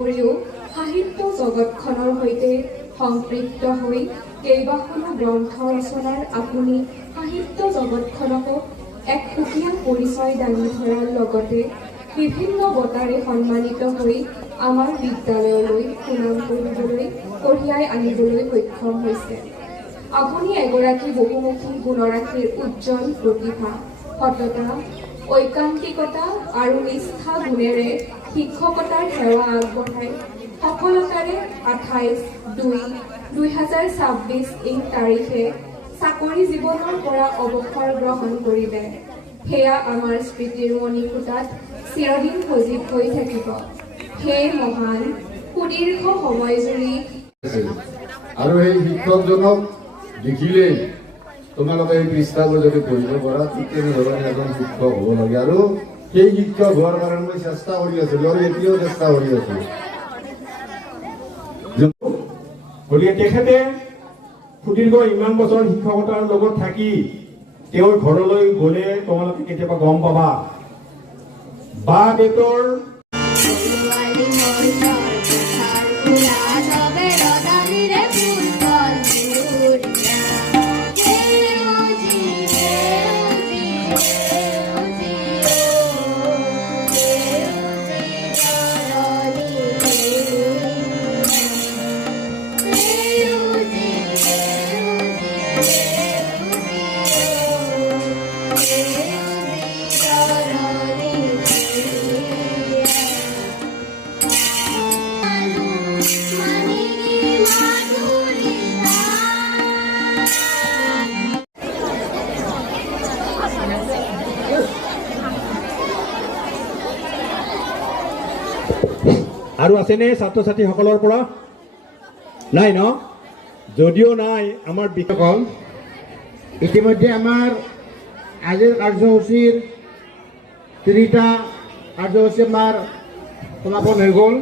উপৰিও সাহিত্য জগতখনৰ সৈতে সম্পৃক্ত হৈ কেইবাখনো গ্ৰন্থ ৰচনাৰ আপুনি সাহিত্য জগতখনকো এক সুকীয়া পৰিচয় দাঙি ধৰাৰ লগতে বিভিন্ন বঁটাৰে সন্মানিত হৈ আমাৰ বিদ্যালয়লৈ সুনাম কঢ়িয়াই আনিবলৈ সক্ষম হৈছে। আপুনি এগৰাকী বহুমুখী গুণৰাশিৰ উজ্জ্বল প্ৰতিভা, সততা, ঐকান্তিকতা আৰু নিষ্ঠা গুণেৰে শিক্ষকতাৰ সেৱা আগবঢ়াই সফলতাৰে 28/2/2026 তাৰিখে চাকৰি জীৱনৰ পৰা অৱসৰ গ্ৰহণ কৰিলে। সেয়া আমাৰ স্মৃতিৰ মণিকোটাত চিৰদিন সজীৱ হৈ থাকিব। সেই মহান সুদীৰ্ঘ সময়জুৰি আৰু এই শিক্ষকজনক দেখিলেই তোমালোকে এই পৃষ্ঠাবোৰ যদি পঢ়িব পৰা ঠিক তেনেধৰণে এজন শিক্ষক হ'ব লাগে। আৰু সেই শিক্ষক হোৱাৰ কাৰণে মই চেষ্টা কৰি আছিলোঁ আৰু এতিয়াও চেষ্টা কৰি আছোঁ। গতিকে তেখেতে সুদীৰ্ঘ ইমান বছৰ শিক্ষকতাৰ লগত থাকি তেওঁৰ ঘৰলৈ গ'লে তোমালোকে কেতিয়াবা গম পাবা বা দেউতাৰ আৰু আছেনে ছাত্ৰ ছাত্ৰীসকলৰ পৰা? নাই ন? যদিও নাই, আমাৰ বিশেষসকল ইতিমধ্যে আমাৰ আজিৰ কাৰ্যসূচীৰ 3টা কাৰ্যসূচী আমাৰ সমাপন হৈ গ'ল।